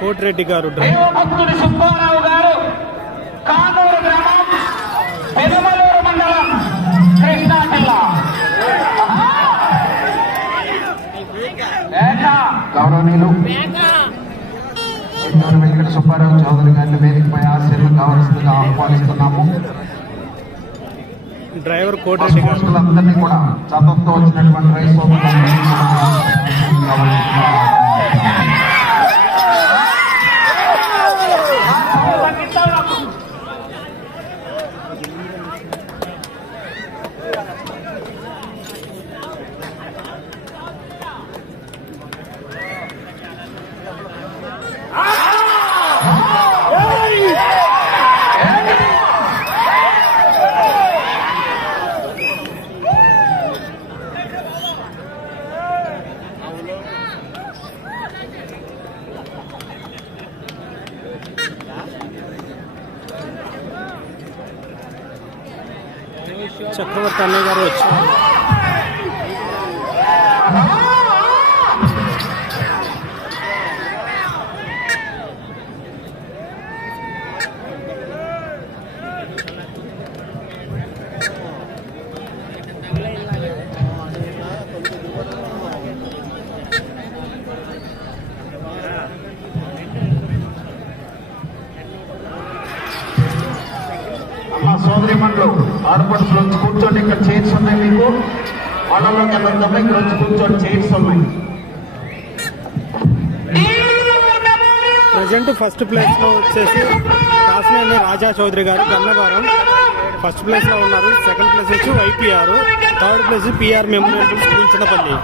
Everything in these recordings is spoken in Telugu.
కోటిరెడ్డి గారు దేవభక్తుడి సుబ్బారావు గారు కానూరు గ్రామం పెదమలూరు మండలం కృష్ణా జిల్లా. గౌరవనీయులు వెంకట సుబ్బారావు చౌదరి గారిని వేదికపై ఆశీర్వాదం కావాల్సిందిగా ఆహ్వానిస్తున్నాము. డ్రైవర్ కోటిరెడ్డి అందరినీ కూడా చదువుతో వచ్చినటువంటి రైతు చక్రవర్తి అన్నయ్య గారు వచ్చారు. సోదరి మండలు ఆడపడుచులు వచ్చి కూర్చోండి. ఇక్కడ చైర్స్ ఉన్నాయి, మీకు వాళ్ళలో కింద ఇక్కడ వచ్చి కూర్చోండి, చైర్స్ ఉన్నాయి. ప్రజెంట్ ఫస్ట్ ప్లేస్ లో వచ్చేసి కాసినేని రాజా చౌదరి గారు గన్నవరం ఫస్ట్ ప్లేస్ లో ఉన్నారు. సెకండ్ ప్లేస్ వచ్చి YPR, third place PR memorial school Chinnapalli.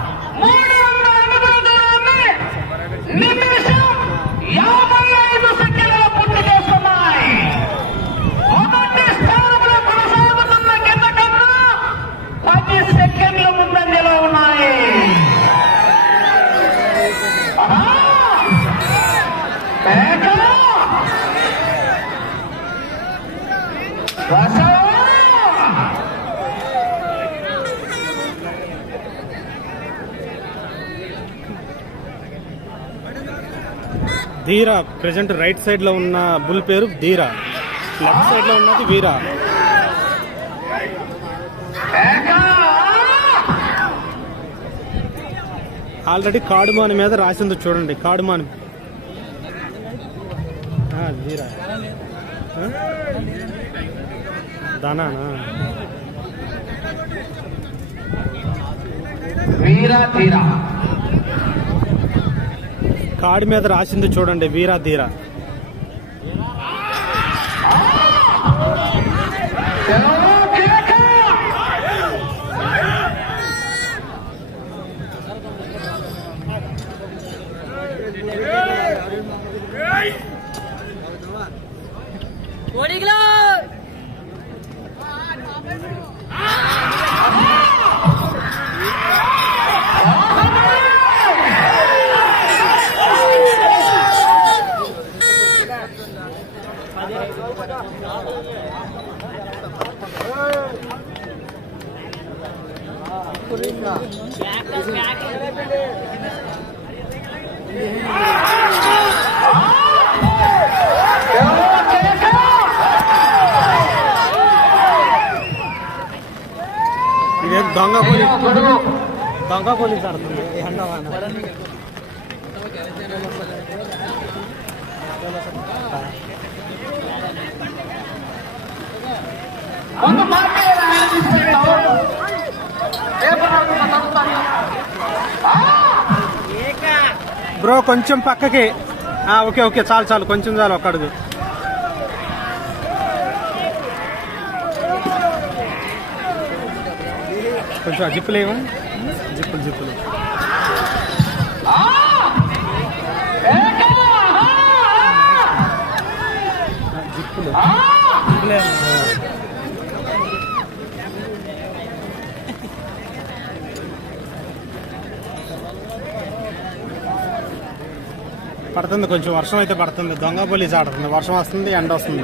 ధీరా ప్రెజెంట్ రైట్ సైడ్ లో ఉన్న బుల్ పేరు ధీరా, లెఫ్ట్ సైడ్ లో ఉన్నది వీరా. ఆల్రెడీ కాడుమాని మీద రాసింది చూడండి, కాడుమాని ధీరా దానానా కాడి మీద రాసింది చూడండి, వీరా ధీరా. దొంగ పోలీస్ ఆడుతుంది బ్రో. కొంచెం పక్కకి. ఓకే ఓకే, చాలు చాలు, కొంచెం చాలు, ఒక్క అడుగు. కొంచెం జిప్పులు ఏమో, జిప్పులు జిప్పులు జిప్పులు జిప్పులే. పడుతుంది, కొంచెం వర్షం అయితే పడుతుంది. దొంగ పోలీస్ ఆడుతుంది, వర్షం వస్తుంది, ఎండ వస్తుంది.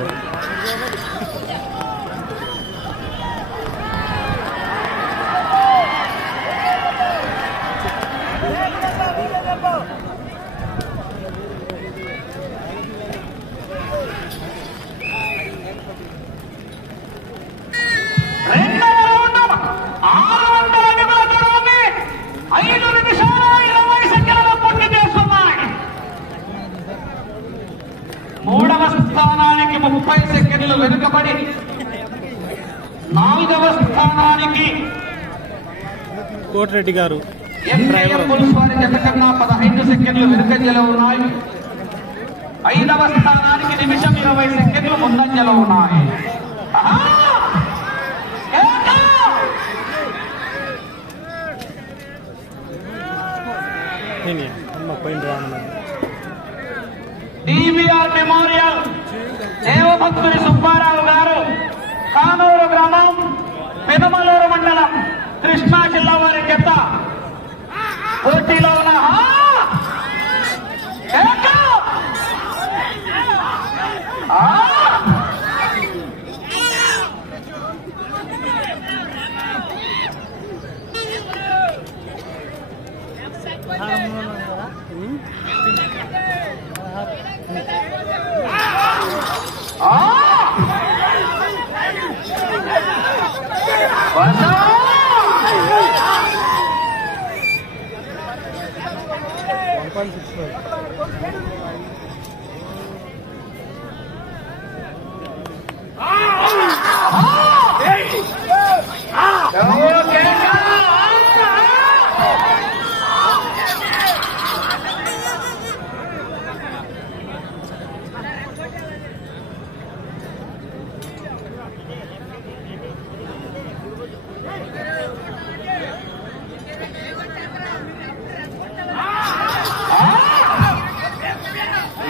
మూడవ స్థానానికి 30 సెకండ్లు వెనుకబడి 4వ స్థానానికి కోటిరెడ్డి గారు ఎన్ఐఎం పులుసు వారి జత కన్నా 15 సెకండ్లు వెనుకంజలో ఉన్నాయి. 5వ స్థానానికి నిమిషం 20 సెకండ్లు ముందంజలో ఉన్నాయి. డివిఆర్ మెమోరియల్ దేవభక్తుని సుబ్బారావు గారు, కానూరు గ్రామం, పెనుమలూరు మండలం, కృష్ణా జిల్లా వారి జత పోటీలో ఉన్న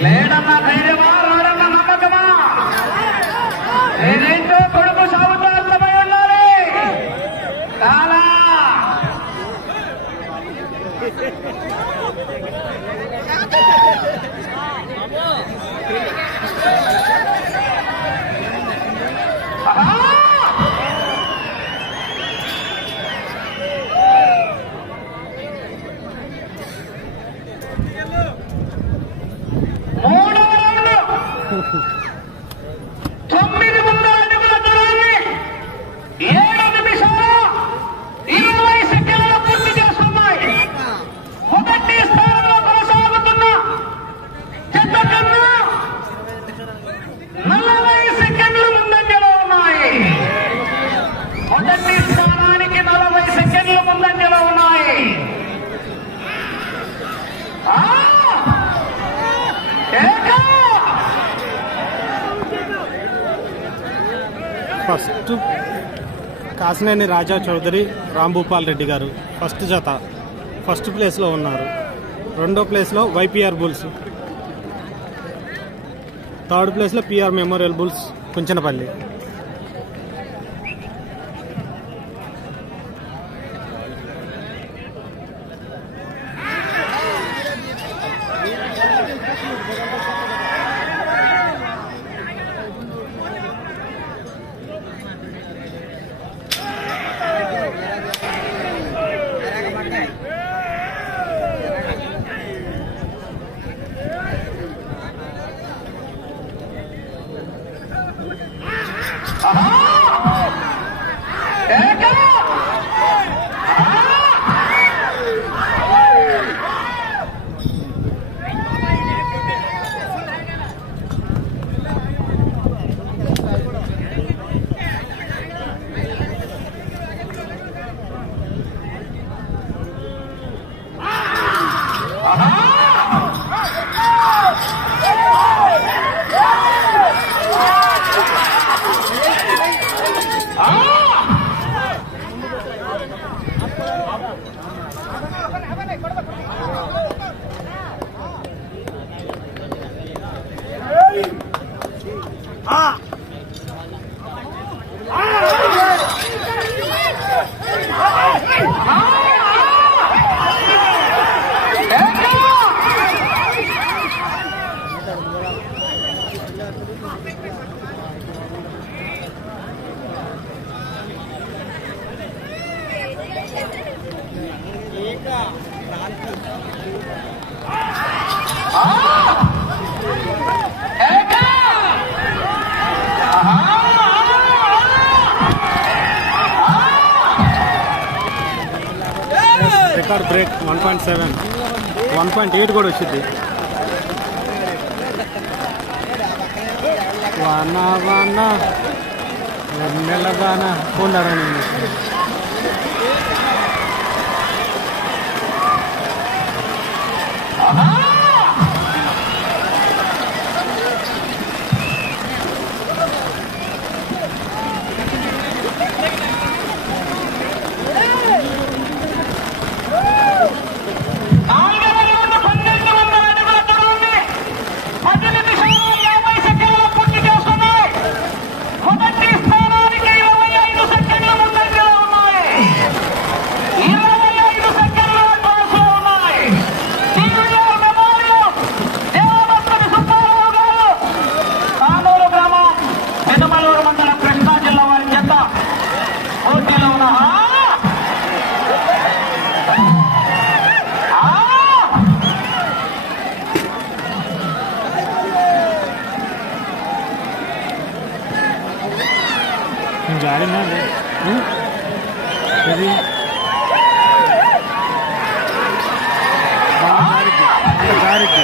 లేడన్న ధైర్యమా, రాడన్న నమ్మకమా, నేనేంటో కొడుకు సాగుతూ అర్థమై ఉండాలి. కాలా ఫస్ట్ కాసినేని రాజా చౌదరి, రాంభూపాల్ రెడ్డి గారు ఫస్ట్ జత ఫస్ట్ ప్లేస్లో ఉన్నారు. రెండో ప్లేస్లో వైపీఆర్ బుల్స్, థర్డ్ ప్లేస్లో PR memorial bulls Kunchanapalli. Record break 1.7 1.8 కూడా వచ్చింది. వాన వాన నెల వాన పోండారని జారినా జారికి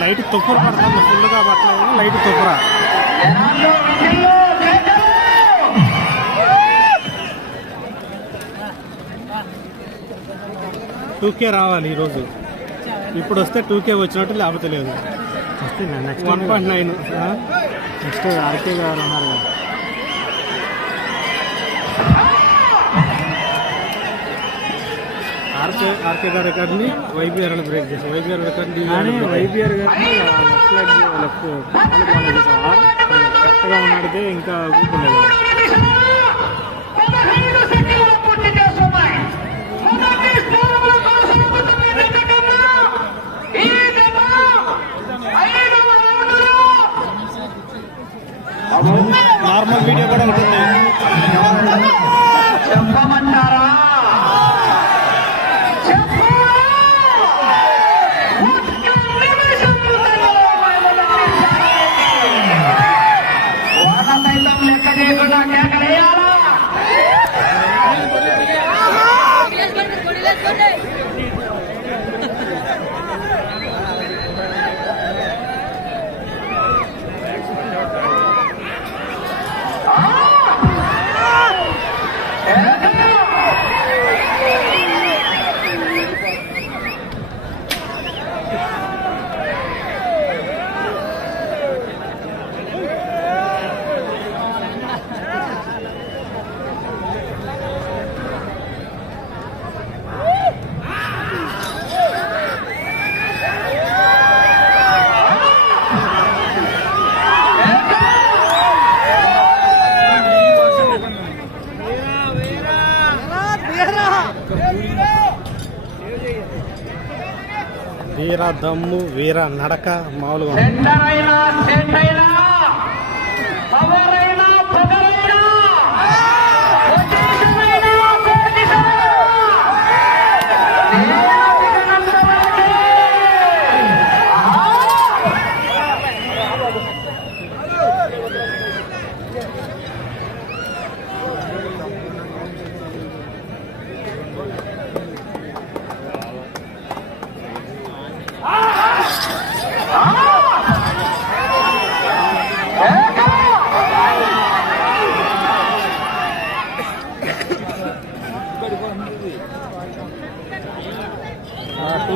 లైట్ తుప్పర పడుతుంది ఫుల్గా పట్టలేదు లైట్ తుప్పర 2K రావాలి ఈరోజు. ఇప్పుడు వస్తే 2K వచ్చినట్టు లేకపోతే లేదు. 1.9 నెక్స్ట్ ఆర్కే గారు ఉన్నారు కదా. ఆర్కే గారి రికార్డ్ని వైబీఆర్ అని బ్రేక్ చేశారు. వైబీఆర్ రికార్డ్ని వైబీఆర్ గారిని లెఫ్ట్ కరెక్ట్గా ఉన్నాడితే ఇంకా కూర్చుండేది. నార్మల్ వీడియో కూడా ఉంటుంది. చెప్పమంటారా? లెక్క చేయకుండా కేకలేయాలా? వీర దమ్ము వీర నడక మామూలుగా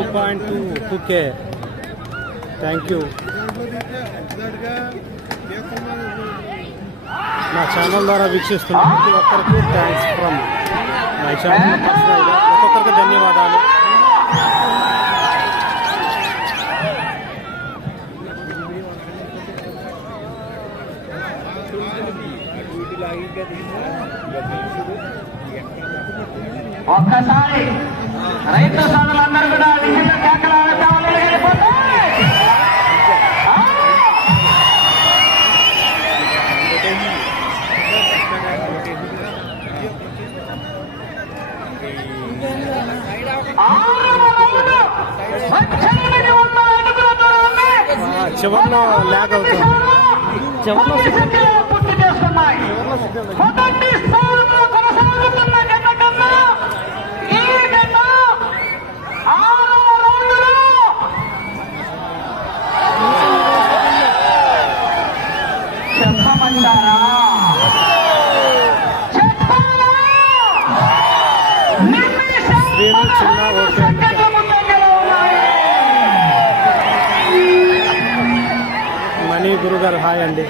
2.2K. Thank you. నా ఛానల్ ద్వారా వీక్షిస్తున్న ప్రతి ఒక్కరికి థ్యాంక్స్ ఫ్రమ్ మై ఛానల్. పర్సనల్గా ఒక్కొక్కరికి ధన్యవాదాలు. ఒక్కసారి రైతు సోదరులందరూ కూడా విభిన్న కేకలు ఆడతామని వెళ్ళిపోతాయి. చివరిలో ల్యాగ్ అవుతుంది. చివరిలో పూర్తి చేస్తున్నాయి. మొదటి స్థానంలో కొనసాగుతున్న జత కన్నా ఈ జత 6వ రౌండ్లో చెప్పమంటారా? చెప్పాలా? శ్రీను చిన్న ఓకే. మణి గురుగారు హాయ్ అండి.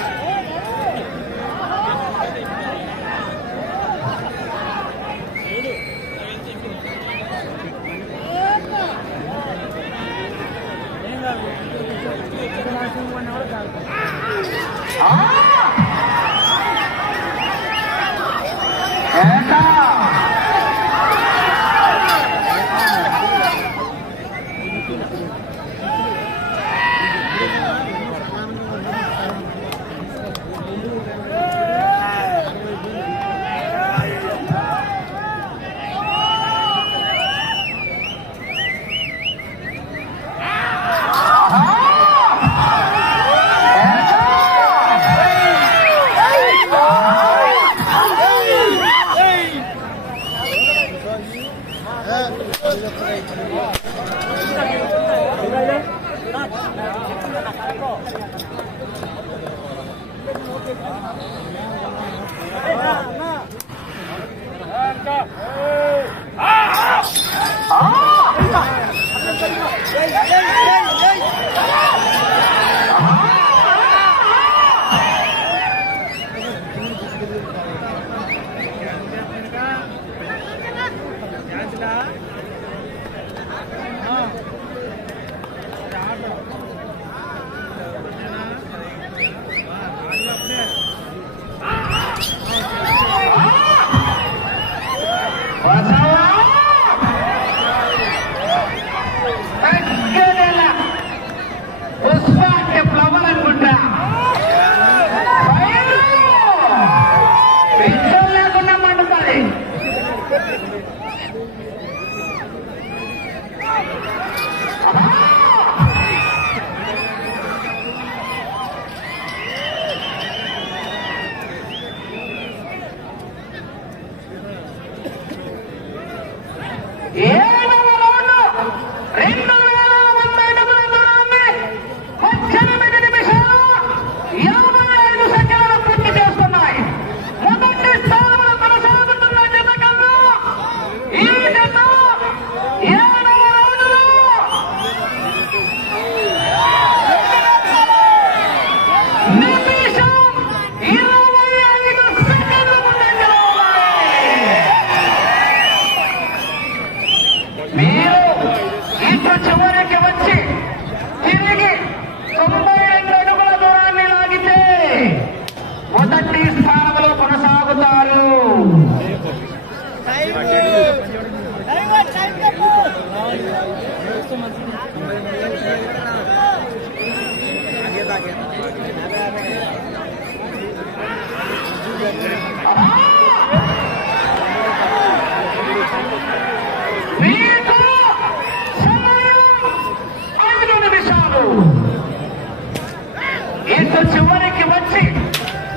చివరికి వచ్చి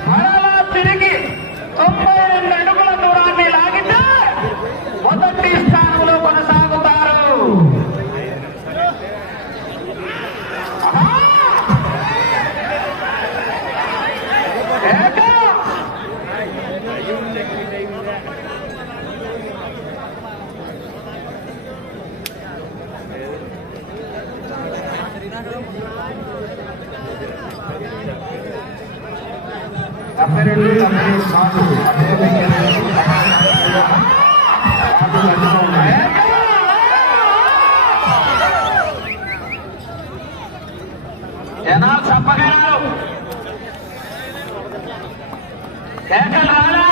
మరలా తిరిగి 92 అడుగుల దూరాన్ని లాగితే మొదటి స్థానంలో కొనసాగుతారు. 72 75 కాదు జనాలు చెప్పగలరు కేకలు రాలా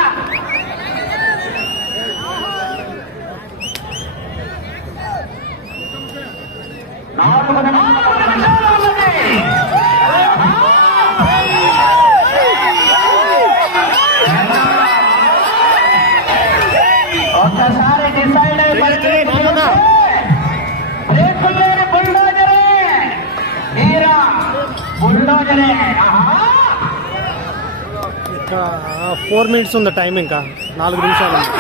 నాలుగు నిమిషాలు ఉన్నది. ఒక్కసారి డిసైడ్ అయిపోయింది బ్రేకులు లేని బుల్డోజరే మీరా బుల్డోజరే ఇంకా 4 minutes ఉంది టైం, ఇంకా 4 నిమిషాలు ఉంది.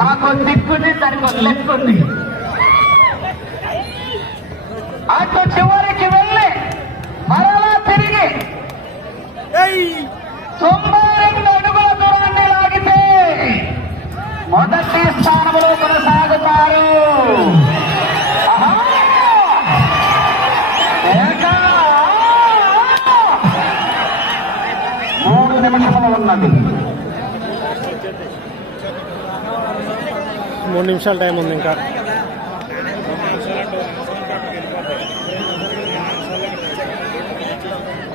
నాకు దిక్కుంది దానికి ఒక లెక్కుంది. అటు చివరికి వెళ్ళి మరలా తిరిగి 92 అడుగుల దూరాన్ని లాగితే మొదటి స్థానంలో కొనసాగుతారు. ఆహా! 3 నిమిషములు ఉన్నది. 3 నిమిషాల టైం ఉంది ఇంకా.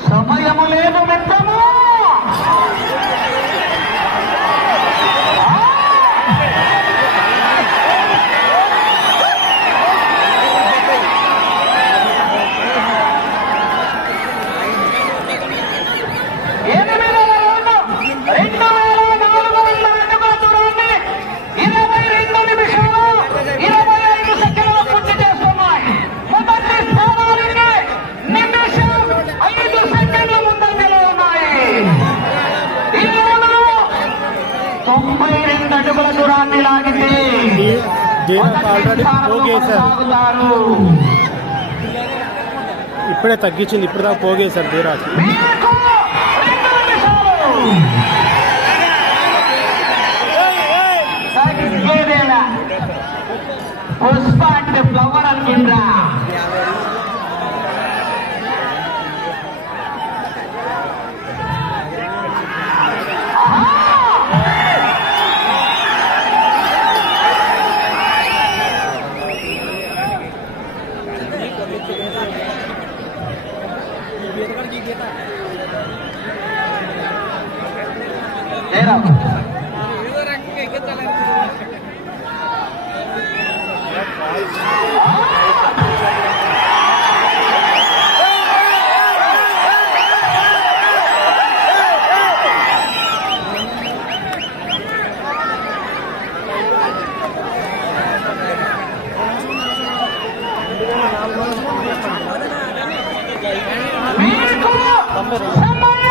సమయము లేదు మిత్రము. దూరాన్ని లాగితే ఆల్రెడీ పోగేశారు, ఇప్పుడే తగ్గించింది, ఇప్పుడు దాకా పోగేశారు ధీరాకి. పుష్ప అంటే ఫ్లవర్ అనుకుంటా.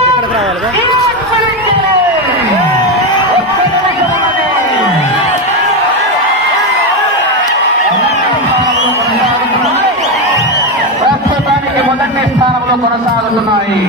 ఎక్కడికి రావాలిగా? ప్రస్తుతానికి మొదటి స్థానంలో కొనసాగుతున్నాయి.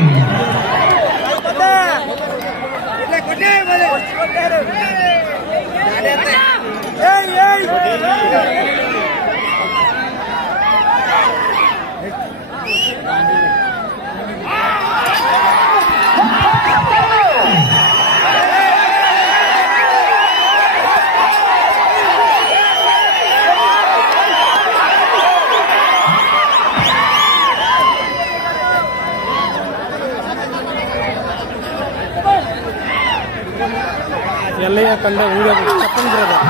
ఎల్లయ్య కంటే ఊరే చెప్పండి బ్రదర్.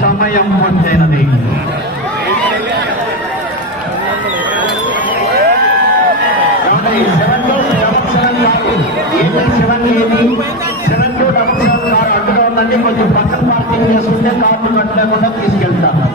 సమయం పూర్తయినది. అడ్డుగా ఉందంటే కొంచెం పక్కన పార్కింగ్ చేసుకుంటే కార్లు కట్టలేకుండా తీసుకెళ్తాను.